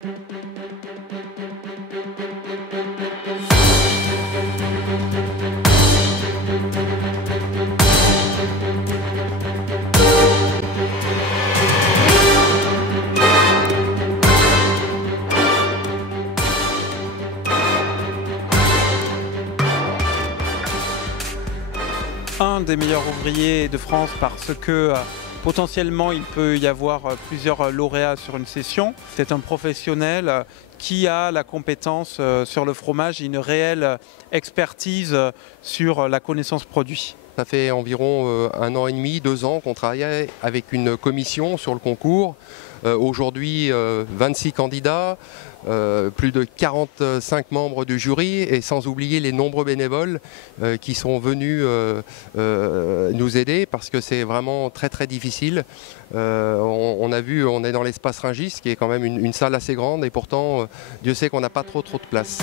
Un des meilleurs ouvriers de France parce que potentiellement il peut y avoir plusieurs lauréats sur une session. C'est un professionnel qui a la compétence sur le fromage et une réelle expertise sur la connaissance produit. Ça fait environ 1 an et demi, 2 ans qu'on travaille avec une commission sur le concours. Aujourd'hui, 26 candidats, plus de 45 membres du jury et sans oublier les nombreux bénévoles qui sont venus nous aider parce que c'est vraiment très très difficile. On a vu, on est dans l'espace Rungis qui est quand même une salle assez grande et pourtant Dieu sait qu'on n'a pas trop de place.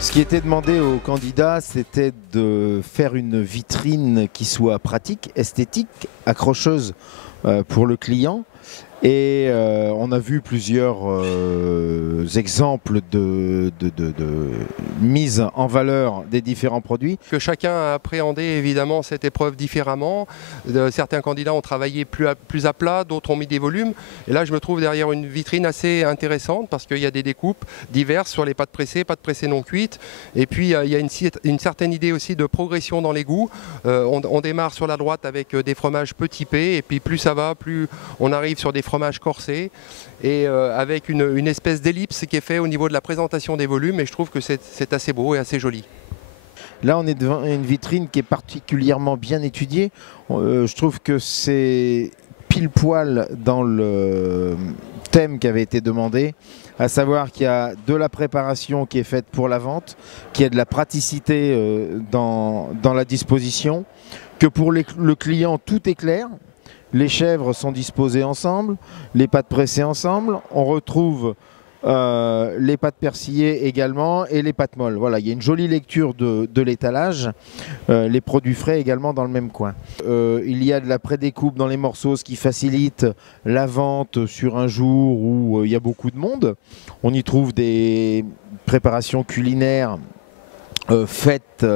Ce qui était demandé aux candidats, c'était de faire une vitrine qui soit pratique, esthétique, accrocheuse pour le client. Et on a vu plusieurs exemples de mise en valeur des différents produits. Que chacun a appréhendé évidemment cette épreuve différemment. Certains candidats ont travaillé plus à plat, d'autres ont mis des volumes. Et là je me trouve derrière une vitrine assez intéressante parce qu'il y a des découpes diverses sur les pâtes pressées non cuites. Et puis il y a une certaine idée aussi de progression dans les goûts. On démarre sur la droite avec des fromages peu typés et puis plus ça va, plus on arrive sur des fromages corsés et avec une espèce d'ellipse qui est fait au niveau de la présentation des volumes et je trouve que c'est assez beau et assez joli. Là on est devant une vitrine qui est particulièrement bien étudiée. Je trouve que c'est pile poil dans le thème qui avait été demandé, à savoir qu'il y a de la préparation qui est faite pour la vente, qu'il y a de la praticité dans la disposition, que pour le client tout est clair. Les chèvres sont disposées ensemble, les pâtes pressées ensemble. On retrouve les pâtes persillées également et les pâtes molles. Voilà, il y a une jolie lecture de l'étalage. Les produits frais également dans le même coin. Il y a de la prédécoupe dans les morceaux, ce qui facilite la vente sur un jour où il y a beaucoup de monde. On y trouve des préparations culinaires faites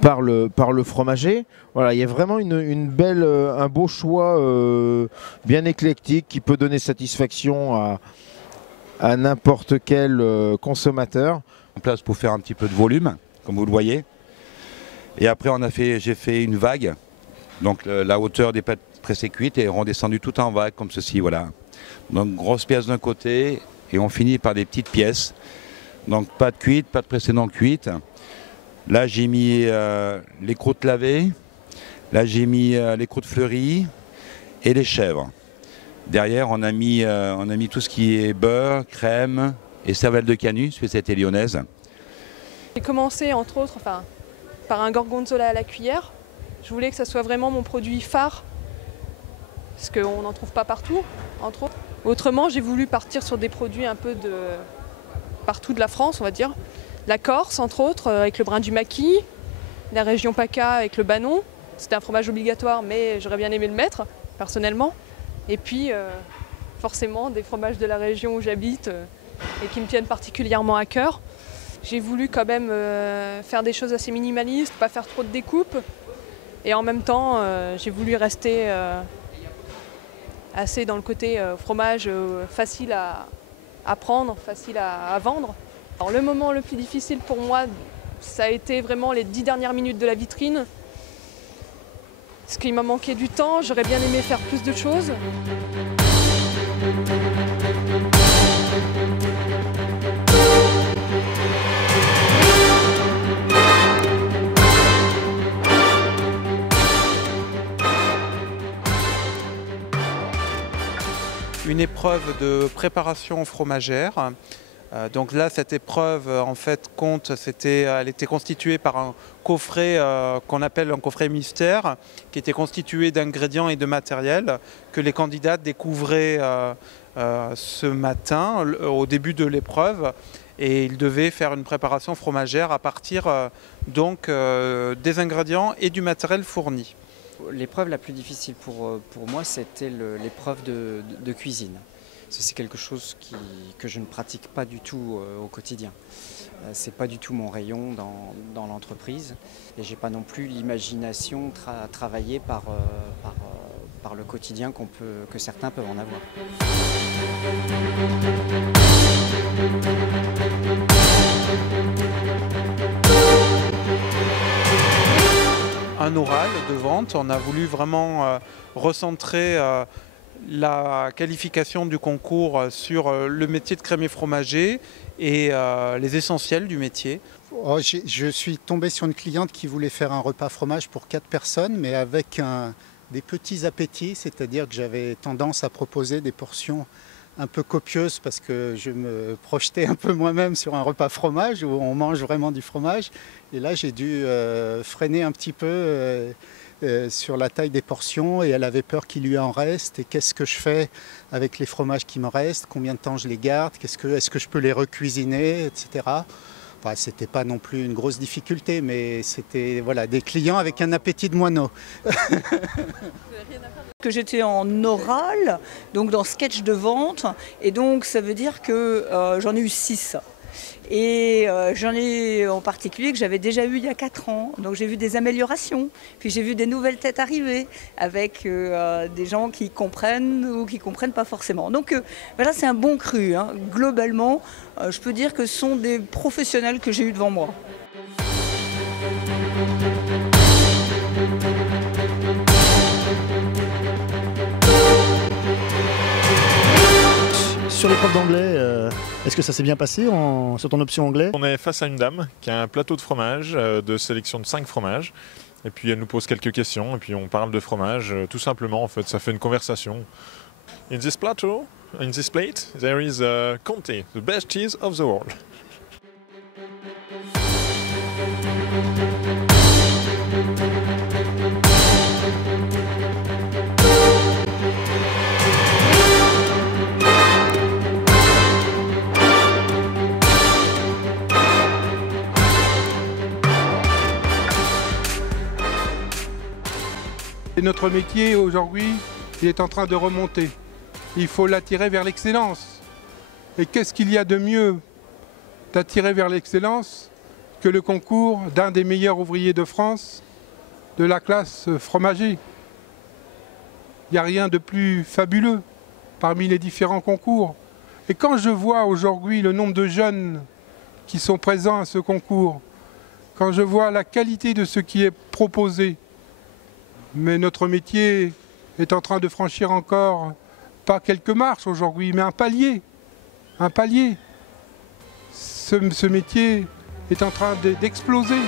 par le fromager. Voilà, il y a vraiment un beau choix bien éclectique qui peut donner satisfaction à n'importe quel consommateur. En place pour faire un petit peu de volume, comme vous le voyez. Et après j'ai fait une vague, donc la hauteur des pâtes pressées cuites est redescendue tout en vague comme ceci, voilà. Donc grosse pièce d'un côté et on finit par des petites pièces. Donc pâtes cuites, pâtes pressées non cuites. Là j'ai mis les croûtes lavées. Là j'ai mis les croûtes fleuries et les chèvres. Derrière on a mis tout ce qui est beurre, crème et cervelle de canut, spécialité lyonnaise. J'ai commencé entre autres par un gorgonzola à la cuillère. Je voulais que ça soit vraiment mon produit phare, parce qu'on n'en trouve pas partout, entre autres. Autrement j'ai voulu partir sur des produits un peu partout de la France, on va dire. La Corse, entre autres, avec le brin du maquis, la région PACA avec le Banon. C'était un fromage obligatoire, mais j'aurais bien aimé le mettre, personnellement. Et puis, forcément, des fromages de la région où j'habite et qui me tiennent particulièrement à cœur. J'ai voulu quand même faire des choses assez minimalistes, pas faire trop de découpes. Et en même temps, j'ai voulu rester assez dans le côté fromage facile à prendre, facile à vendre. Alors, le moment le plus difficile pour moi, ça a été vraiment les 10 dernières minutes de la vitrine. Parce qu'il m'a manqué du temps, j'aurais bien aimé faire plus de choses. Une épreuve de préparation fromagère Donc là, cette épreuve, en fait, elle était constituée par un coffret qu'on appelle un coffret mystère, qui était constitué d'ingrédients et de matériel que les candidats découvraient ce matin, au début de l'épreuve. Et ils devaient faire une préparation fromagère à partir des ingrédients et du matériel fourni. L'épreuve la plus difficile pour moi, c'était l'épreuve de cuisine. C'est quelque chose que je ne pratique pas du tout au quotidien. C'est pas du tout mon rayon dans l'entreprise. Et j'ai pas non plus l'imagination travaillée par le quotidien que certains peuvent en avoir. Un oral de vente, on a voulu vraiment recentrer la qualification du concours sur le métier de crémier fromager et les essentiels du métier. Oh, je suis tombé sur une cliente qui voulait faire un repas fromage pour 4 personnes, mais avec des petits appétits, c'est-à-dire que j'avais tendance à proposer des portions un peu copieuses parce que je me projetais un peu moi-même sur un repas fromage où on mange vraiment du fromage. Et là, j'ai dû freiner un petit peu sur la taille des portions et elle avait peur qu'il lui en reste. Et qu'est-ce que je fais avec les fromages qui me restent? Combien de temps je les garde? Est-ce que je peux les recuisiner, etc. Enfin, c'était pas non plus une grosse difficulté, mais c'était voilà, des clients avec un appétit de moineau. Que j'étais en oral, donc dans sketch de vente, et donc ça veut dire que j'en ai eu 6. Et j'en ai en particulier que j'avais déjà eu il y a 4 ans, donc j'ai vu des améliorations, puis j'ai vu des nouvelles têtes arriver avec des gens qui comprennent ou qui ne comprennent pas forcément. Donc voilà, c'est un bon cru, hein. Globalement, je peux dire que ce sont des professionnels que j'ai eu devant moi. Sur l'épreuve d'anglais, est-ce que ça s'est bien passé sur ton option anglais? On est face à une dame qui a un plateau de fromage, de sélection de 5 fromages. Et puis elle nous pose quelques questions et puis on parle de fromage, tout simplement en fait, ça fait une conversation. In this plateau, in this plate, there is Comté, the best cheese of the world. Et notre métier aujourd'hui, il est en train de remonter. Il faut l'attirer vers l'excellence. Et qu'est-ce qu'il y a de mieux d'attirer vers l'excellence que le concours d'un des meilleurs ouvriers de France, de la classe fromager? Il n'y a rien de plus fabuleux parmi les différents concours. Et quand je vois aujourd'hui le nombre de jeunes qui sont présents à ce concours, quand je vois la qualité de ce qui est proposé, mais notre métier est en train de franchir encore, pas quelques marches aujourd'hui, mais un palier. Un palier. Ce métier est en train d'exploser.